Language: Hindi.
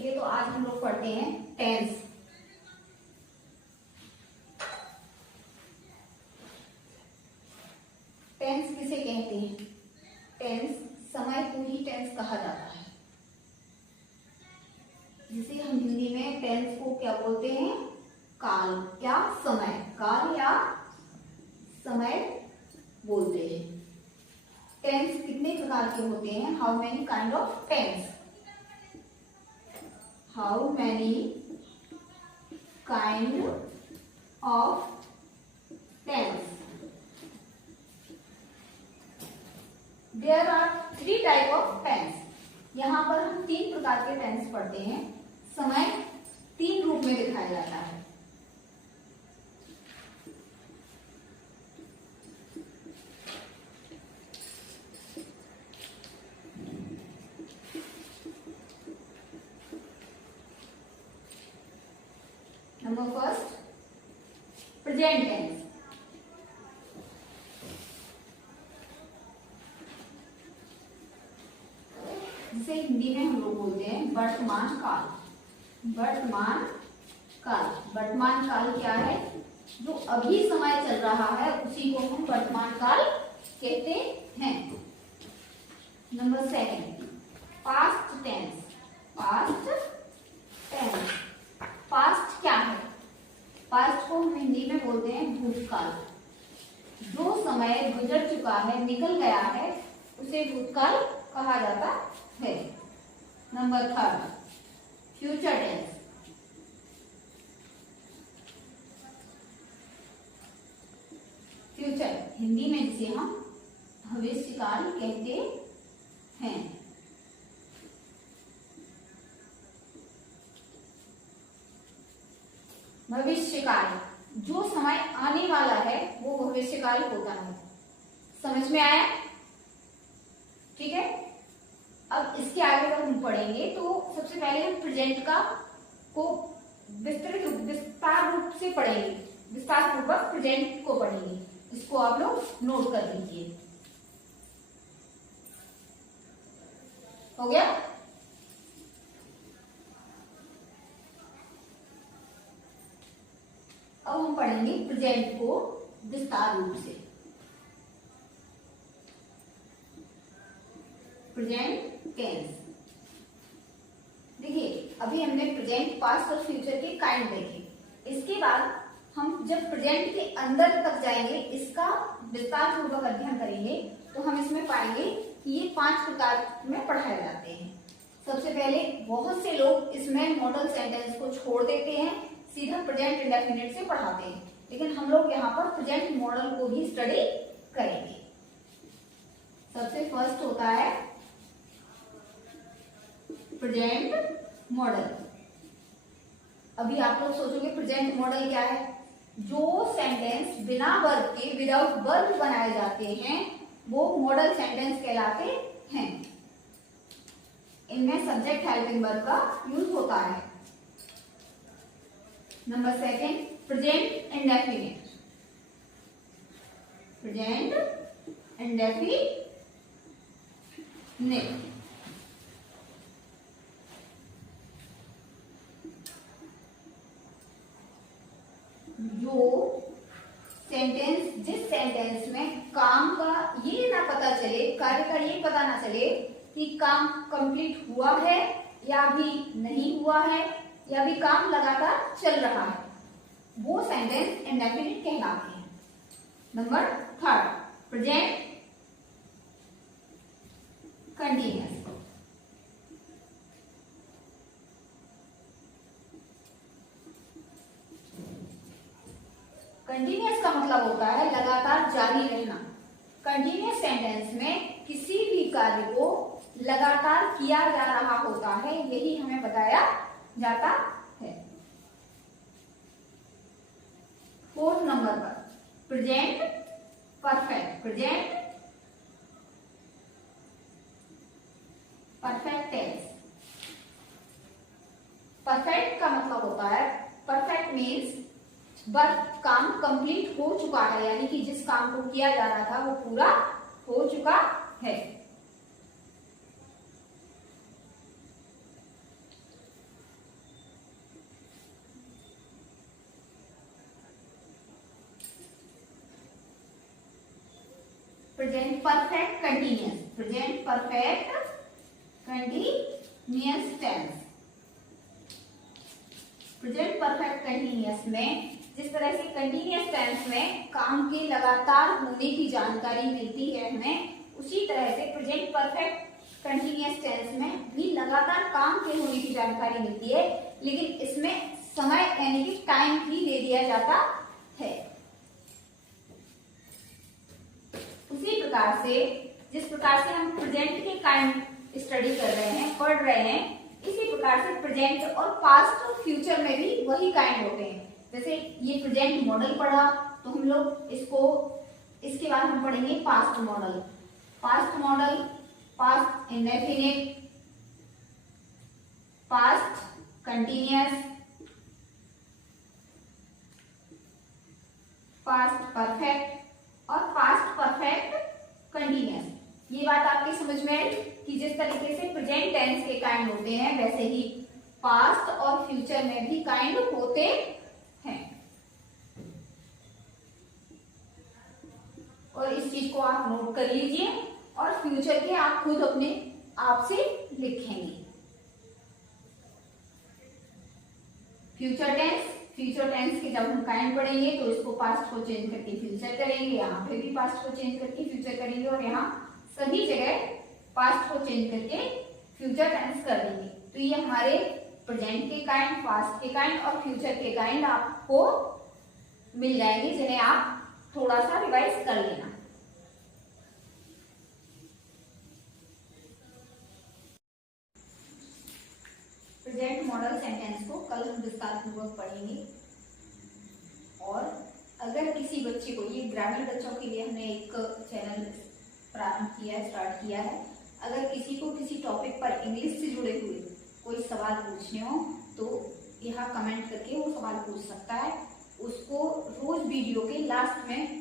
चलिए तो आज हम लोग पढ़ते हैं टेंस। टेंस किसे कहते हैं? टेंस समय को ही टेंस कहा जाता है, जिसे हम हिंदी में टेंस को क्या बोलते हैं? काल या समय, काल या समय बोलते हैं। टेंस कितने प्रकार के होते हैं? How many kind of tense? How many kind of tense? There are 3 type of tense. यहाँ पर हम 3 प्रकार के टेंस पढ़ते हैं। समय 3 रूप में दिखाया जाता है। Number first, present tense. जिसे हिंदी में हम लोग बोलते हैं वर्तमान काल। वर्तमान काल, वर्तमान काल क्या है? जो अभी समय चल रहा है उसी को हम वर्तमान काल कहते हैं। Number second, past tense. Past tense, past क्या है? पास्ट को हम हिंदी में बोलते हैं भूतकाल। जो समय गुजर चुका है, निकल गया है, उसे भूतकाल कहा जाता है। Number third, future tense. Future Hindi में जिसे हम भविष्यकाल कहते हैं। भविष्यकाल, जो समय आने वाला है वो भविष्यकाल होता है। समझ में आया? ठीक है। अब इसके आगे जब हम पढ़ेंगे तो सबसे पहले हम प्रेजेंट का को विस्तार रूप से पढ़ेंगे, विस्तार पूर्वक प्रेजेंट को पढ़ेंगे। इसको आप लोग नोट कर लीजिए। हो गया? अब हम पढ़ेंगे प्रेजेंट को विस्तार रूप से। Present tense. देखिए, अभी हमने प्रेजेंट, पास्ट और फ्यूचर के काइंड देखे। इसके बाद हम जब प्रेजेंट के अंदर तक जाएंगे, इसका विस्तार पूर्वक अध्ययन करेंगे, तो हम इसमें पाएंगे कि ये 5 प्रकार में पढ़ाए जाते हैं। सबसे पहले, बहुत से लोग इसमें मॉडल सेंटेंस को छोड़ देते हैं, सीधा प्रेजेंट इंडेफिनिट से पढ़ाते हैं, लेकिन हम लोग यहाँ पर प्रेजेंट मॉडल को भी स्टडी करेंगे। सबसे फर्स्ट होता है प्रेजेंट मॉडल। अभी आप लोग सोचोगे प्रेजेंट मॉडल क्या है? जो सेंटेंस बिना वर्ब के, विदाउट वर्ब बनाए जाते हैं, वो मॉडल सेंटेंस कहलाते हैं। इनमें सब्जेक्ट हेल्पिंग वर्ब का यूज होता है। Number second, present indefinite. Present indefinite, जो सेंटेंस, जिस सेंटेंस में काम का ये ना पता चले, कार्य का ये पता ना चले कि काम कंप्लीट हुआ है या भी नहीं हुआ है, या भी काम लगातार चल रहा है, वो सेंटेंस इंडेफिनिट कहलाते हैं। Number third, present continuous. Continuous का मतलब होता है लगातार जारी रहना। कंटिन्यूअस सेंटेंस में किसी भी कार्य को लगातार किया जा रहा होता है, यही हमें बताया जाता है। 4th नंबर पर present perfect. Present perfect tense. Perfect का मतलब होता है, परफेक्ट मीन्स वर्क, काम कंप्लीट हो चुका है, यानी कि जिस काम को किया जा रहा था वो पूरा हो चुका है। Present perfect continuous, present perfect continuous tense. Present perfect continuous में जिस तरह से कंटिन्यूअस टेंस में काम के लगातार होने की जानकारी मिलती है हमें, उसी तरह से प्रेजेंट परफेक्ट कंटिन्यूअस टेंस में भी लगातार काम के होने की जानकारी मिलती है, लेकिन इसमें समय यानी कि टाइम भी दे दिया जाता है। उसी प्रकार से जिस प्रकार से हम प्रेजेंट के काइंड स्टडी कर रहे हैं, पढ़ रहे हैं, इसी प्रकार से प्रेजेंट और पास्ट और फ्यूचर में भी वही काइंड होते हैं। जैसे ये प्रेजेंट मॉडल पढ़ा तो हम लोग इसके बाद हम पढ़ेंगे past model. Past model, past indefinite, past continuous, past perfect और पास्ट परफेक्ट कंटिन्यूअस। ये बात आपकी समझ में आई कि जिस तरीके से प्रेजेंट टेंस के काइंड होते हैं, वैसे ही पास्ट और फ्यूचर में भी काइंड होते हैं। और इस चीज को आप नोट कर लीजिए और फ्यूचर के आप खुद अपने आप से लिखेंगे। फ्यूचर टेंस के जब हम काइंड पढ़ेंगे तो इसको पास्ट को चेंज करके फ्यूचर करेंगे, यहाँ पे भी पास्ट को चेंज करके फ्यूचर करेंगे और यहाँ सभी जगह पास्ट को चेंज करके फ्यूचर टेंस कर देंगे। तो ये हमारे प्रेजेंट के काइंड, पास्ट के काइंड और फ्यूचर के काइंड आपको मिल जाएंगे, जिन्हें आप थोड़ा सा रिवाइज कर लेना। प्रेजेंट मॉडल सेंटेंस को कल हम विस्तार पूर्वक पढ़ेंगे। और अगर किसी बच्चे को, ये ग्रामीण बच्चों के लिए हमने एक चैनल प्रारंभ किया है, स्टार्ट किया है, अगर किसी को किसी टॉपिक पर इंग्लिश से जुड़े हुए कोई सवाल पूछने हो तो यहाँ कमेंट करके वो सवाल पूछ सकता है। उसको रोज वीडियो के लास्ट में